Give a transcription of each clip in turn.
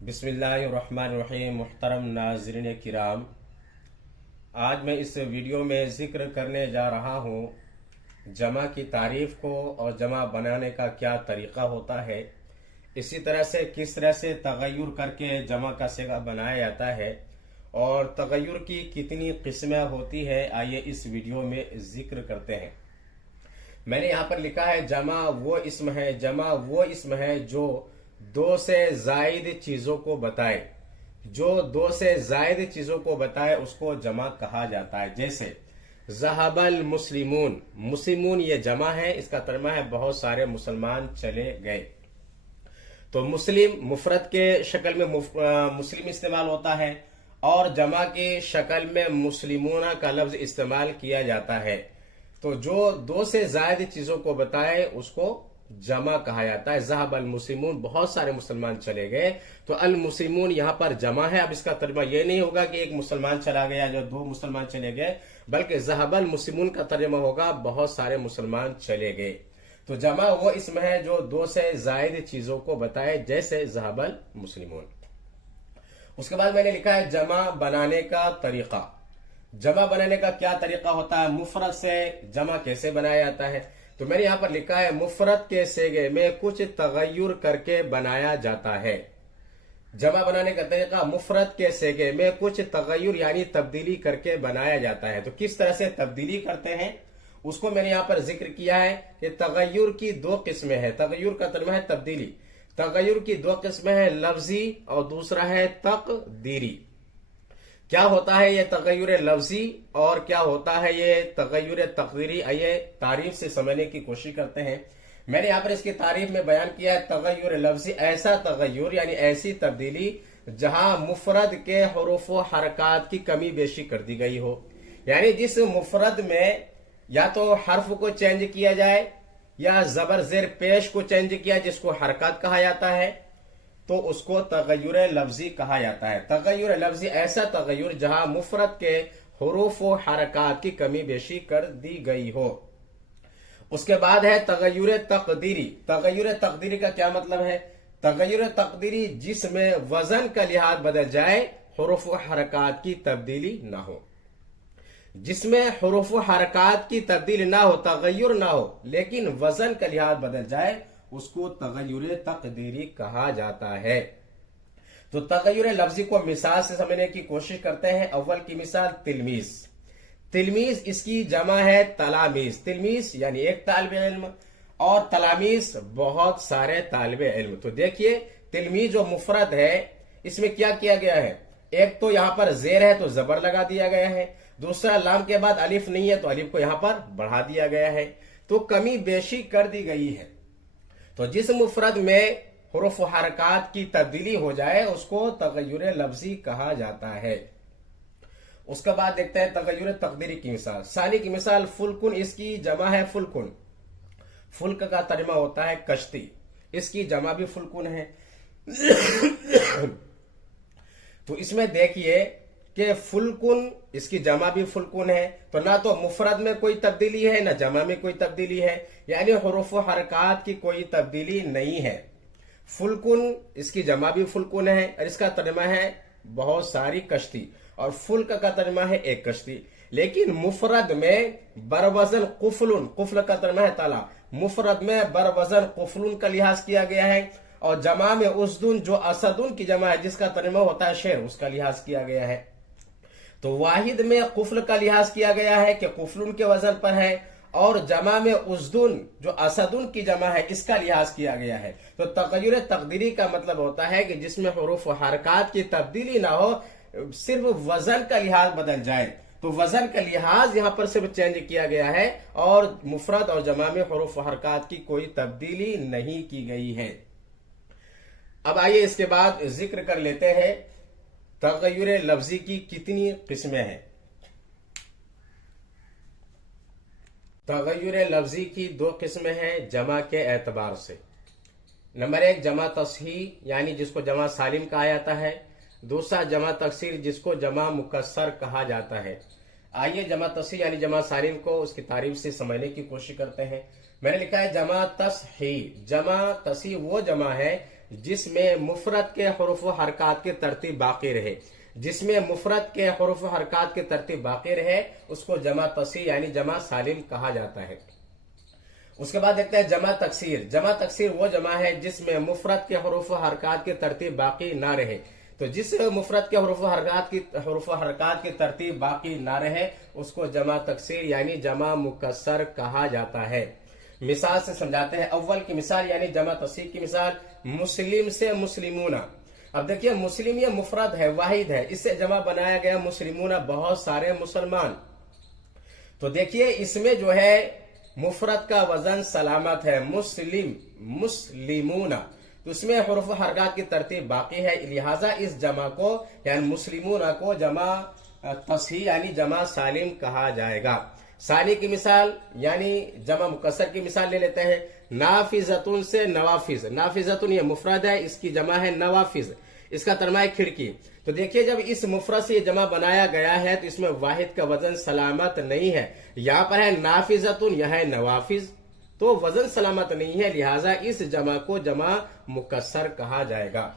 बिस्मिल्लाहिर्रहमानिर्रहीम। मुहतरम नाज़रीन किराम, आज मैं इस वीडियो में ज़िक्र करने जा रहा हूँ जमा की तारीफ़ को और जमा बनाने का क्या तरीक़ा होता है। इसी तरह से किस तरह से तग़य्युर करके जमा का सिगा बनाया जाता है और तग़य्युर की कितनी किस्में होती है, आइए इस वीडियो में ज़िक्र करते हैं। मैंने यहाँ पर लिखा है जमा वो इसम है जो दो से जायद चीजों को बताए। जो दो से जायद चीजों को बताए उसको जमा कहा जाता है। जैसे ज़हबल मुस्लिमून, मुस्लिमून ये जमा है, इसका तर्जुमा है बहुत सारे मुसलमान चले गए। तो मुस्लिम मुफरद के शक्ल में मुस्लिम इस्तेमाल होता है और जमा की शक्ल में मुस्लिमूना का लफ्ज इस्तेमाल किया जाता है। तो जो दो से ज्यादा चीजों को बताए उसको जमा कहा जाता है। ज़हब अल मुस्लिमून, बहुत सारे मुसलमान चले गए, तो अल मुस्लिमून यहाँ पर जमा है। अब इसका तर्जुमा यह नहीं होगा कि एक मुसलमान चला गया या दो मुसलमान चले गए, बल्कि ज़हब अल मुस्लिमून का तर्जुमा होगा बहुत सारे मुसलमान चले गए। तो जमा वो इसम है जो दो से ज्यादा चीजों को बताए, जैसे ज़हब अल मुस्लिमून। उसके बाद मैंने लिखा है जमा बनाने का तरीका। जमा बनाने का क्या तरीका होता है, मुफरद से जमा कैसे बनाया जाता है। तो मैंने यहां पर लिखा है मुफरद के सेगे में कुछ तगय्युर करके बनाया जाता है। जमा बनाने का तरीका, मुफरद के सेगे में कुछ तगय्युर यानी तब्दीली करके बनाया जाता है। तो किस तरह से तब्दीली करते हैं उसको मैंने यहां पर जिक्र किया है कि तगय्युर की दो किस्में हैं। तगय्युर का तर्जुमा है तब्दीली। तगय्युर की दो किस्में हैं, लफ्जी और दूसरा है तकदीरी। क्या होता है ये तगय्युर लफ्जी और क्या होता है ये तगय्युर तकदीरी, आइए तारीफ से समझने की कोशिश करते हैं। मैंने यहाँ पर इसकी तारीफ में बयान किया है तगय्युर लफ्जी ऐसा तगय्युर यानी ऐसी तब्दीली जहां मुफरद के हुरूफ व हरकात की कमी बेशी कर दी गई हो। यानी जिस मुफरद में या तो हर्फ को चेंज किया जाए या जबर जेर पेश को चेंज किया जिसको हरकत कहा जाता है, तो उसको तगय्युर लफ्जी कहा जाता है। तगय्युर लफ्जी ऐसा तगय्युर जहां मुफरद के हुरूफ व हरकात की कमी बेशी कर दी गई हो। उसके बाद है तगय्युर तकदीरी। तगय्युर तकदीरी का क्या मतलब है, तगय्युर तकदीरी जिसमें वजन का लिहाज बदल जाए, हुरूफ व हरकात की तब्दीली ना हो। जिसमें हुरूफ व हरकात की तब्दीली ना हो, तगय्युर ना हो, लेकिन वजन का लिहाज बदल जाए, उसको तगय्युर तकदीरी कहा जाता है। तो तगय्युर लफ्जी को मिसाल से समझने की कोशिश करते हैं। अव्वल की मिसाल तिलमीज। तिलमीज इसकी जमा है तलामीज। तिलमीज यानी एक तालिब इल्म और तलामीज बहुत सारे तालिब इल्म। तो देखिए तिलमीज जो मुफरद है इसमें क्या किया गया है, एक तो यहां पर जेर है तो जबर लगा दिया गया है, दूसरा लाम के बाद अलिफ नहीं है तो अलिफ को यहां पर बढ़ा दिया गया है। तो कमी बेशी कर दी गई है। तो जिस मुफरद में हुरूफ हरकात की तब्दीली हो जाए उसको तगय्युर लफ्जी कहा जाता है। उसके बाद देखते हैं तगय्युर तकदीरी की मिसाल। सानी की मिसाल फुलकुन, इसकी जमा है फुलकुन। फुल्क का तर्जुमा होता है कश्ती, इसकी जमा भी फुलकुन है। तो इसमें देखिए कि फुलकुन इसकी जमा भी फुलकुन है, तो ना तो मुफरद में कोई तब्दीली है ना जमा में कोई तब्दीली है, यानी हुरूफ हरकात की कोई तब्दीली नहीं है। फुलकुन इसकी जमा भी फुलकुन है और इसका तर्जुमा है बहुत सारी कश्ती, और फुल्क का तर्जुमा है एक कश्ती। लेकिन मुफरद में बरवजन कुफलुन, कुफल का तर्जुमा है ताला, मुफरद में बरवजन कुफलुन का लिहाज किया गया है, और जमा में उसदुन जो असदुन की जमा है जिसका तर्जुमा होता है शेर, उसका लिहाज किया गया है। तो वाहिद में कुफल का लिहाज किया गया है कि कुफलुन के वजन पर है, और जमा में उजदुन जो असदुन की जमा है इसका लिहाज किया गया है। तो तगय्युर तकदीरी का मतलब होता है कि जिसमें हुरूफ हरकात की तब्दीली ना हो, सिर्फ वजन का लिहाज बदल जाए। तो वजन का लिहाज यहां पर सिर्फ चेंज किया गया है और मुफरद और जमा में हुरूफ हरकात की कोई तब्दीली नहीं की गई है। अब आइए इसके बाद जिक्र कर लेते हैं तगय्युर लफ्जी की कितनी किस्में हैं। तगय्युर लफ्जी की दो किस्में हैं जमा के एतबार से। नंबर एक जमा तस्हीह यानी जिसको जमा सालिम कहा जाता है, दूसरा जमा तकसीर जिसको जमा मुकस्सर कहा जाता है। आइए जमा तस्हीह यानी जमा सालिम को उसकी तारीफ से समझने की कोशिश करते हैं। मैंने लिखा है जमा तस्हीह। जमा तस्हीह वो जमा है जिसमें मुफरत के हुरूफ व हरकत की तरतीब बाकी रहे। जिसमें मुफरत के हुरूफ व हरकत की तरतीब बाकी रहे उसको जमा तसी यानी जमा सालिम कहा जाता है। उसके बाद देखते हैं जमा तकसीर। जमा तकसीर वो जमा है जिसमें मुफरत के हुरूफ व हरकत की तरतीब बाकी ना रहे। तो जिस मुफरत के हुरूफ व हरकत की तरतीब बाकी ना रहे उसको जमा तकसीर यानी जमा मुकस्सर कहा जाता है। मिसाल से समझाते हैं। अव्वल की मिसाल यानी जमा तस्सीर की मिसाल, मुस्लिम से मुस्लिमूना। अब देखिए मुस्लिम ये मुफरद है, वाहिद है, इससे जमा बनाया गया मुस्लिमूना बहुत सारे मुसलमान। तो देखिए इसमें जो है मुफरद का वजन सलामत है, मुस्लिम मुस्लिमूना, तो उसमें हुरूफ हरकत की तरतीब बाकी है, लिहाजा इस जमा को यानी मुस्लिमूना को जमा तस्ही यानी जमा सालिम कहा जाएगा। सानी की मिसाल यानी जमा मुकस्सर की मिसाल ले लेते हैं। नाफिजतुन से नवाफिज। नाफिजतुन ये मुफरद है, इसकी जमा है नवाफिज, इसका तर्जमा है खिड़की। तो देखिए जब इस मुफरद से ये जमा बनाया गया है तो इसमें वाहिद का वजन सलामत नहीं है। यहाँ पर है नाफिजतुन, यह है नवाफिज, तो वजन सलामत नहीं है, लिहाजा इस जमा को जमा मुकस्सर कहा जाएगा।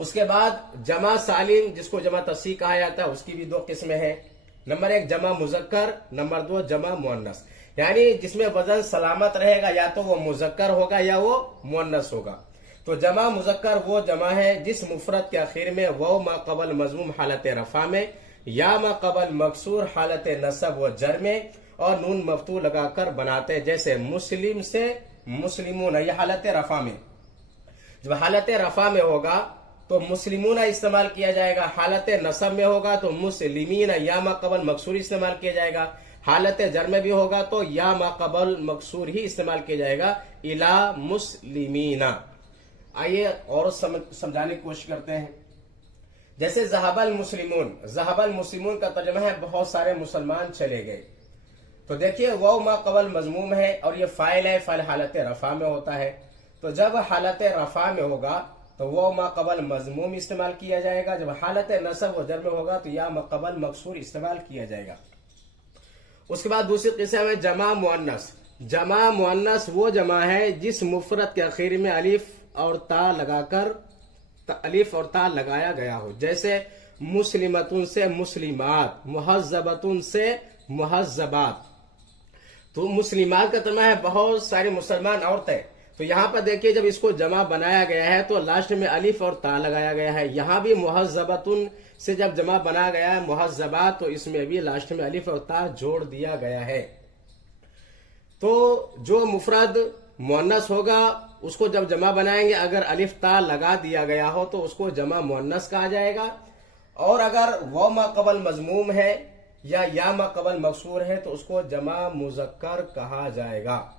उसके बाद जमा सालिम जिसको जमा तस्सी कहा जाता है उसकी भी दो किस्में हैं। नंबर 1 जमा मुजक्कर, नंबर 2 जमा मुअन्नस। यानी जिसमें वजन सलामत रहेगा या तो वो मुजक्कर होगा या वो मुअन्नस होगा। तो जमा मुजक्कर वो जमा है जिस मुफरद के आखिर में वो मा कबल मजमूम हालत रफा में या मा कबल मकसूर हालत नसब व जर में और नून मफ्तू लगाकर बनाते हैं। जैसे मुस्लिम से मुस्लिमून, यह हालत रफा में। जब हालत रफा में होगा तो मुस्लिमूना इस्तेमाल किया जाएगा, हालत नसब में होगा तो मुस्लिमीन या माकबल मकसूर इस्तेमाल किया जाएगा, हालत जर में भी होगा तो या माकबल मकसूर ही इस्तेमाल किया जाएगा, इला मुस्लिमीना। आइए और समझाने की कोशिश करते हैं। जैसे ज़हबल मुस्लिमून, ज़हबल मुस्लिमून का तर्जुमा है बहुत सारे मुसलमान चले गए। तो देखिए वो माकबल मजमूम है और ये फाइल है, फाइल हालत रफा में होता है। तो जब हालत रफा में होगा तो वो माकबल मजमूम इस्तेमाल किया जाएगा, जब हालत नसब व जर में होगा तो या माकबल मकसूर इस्तेमाल किया जाएगा। उसके बाद दूसरी किस्म है जमा मुअन्नस। जमा मुअन्नस वो जमा है जिस मुफरद के आखिर में अलिफ और ता लगाया गया हो। जैसे मुस्लिमतुन से मुस्लिमात, मुहज्जबतुन से मुहज्जबात। तो मुस्लिमात का तर्जुमा है बहुत सारे मुसलमान औरतें। तो यहाँ पर देखिए जब इसको जमा बनाया गया है तो लास्ट में अलिफ और ता लगाया गया है। यहाँ भी मुहज्जबतुन से जब जमा बनाया गया है मुहज्जबात तो इसमें भी लास्ट में अलिफ और ता जोड़ दिया गया है। तो जो मुफरद मुअन्नस होगा उसको जब जमा बनाएंगे अगर अलिफ ता लगा दिया गया हो तो उसको जमा मुअन्नस कहा जाएगा, और अगर वो माकबल मजमूम है या माकबल मकसूर है तो उसको जमा मुजक्कर कहा जाएगा।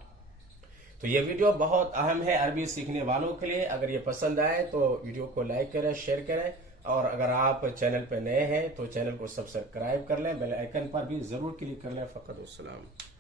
तो ये वीडियो बहुत अहम है अरबी सीखने वालों के लिए। अगर ये पसंद आए तो वीडियो को लाइक करें, शेयर करें, और अगर आप चैनल पर नए हैं तो चैनल को सब्सक्राइब कर लें, बेल आइकन पर भी जरूर क्लिक कर लें। फ़कत अस्सलाम।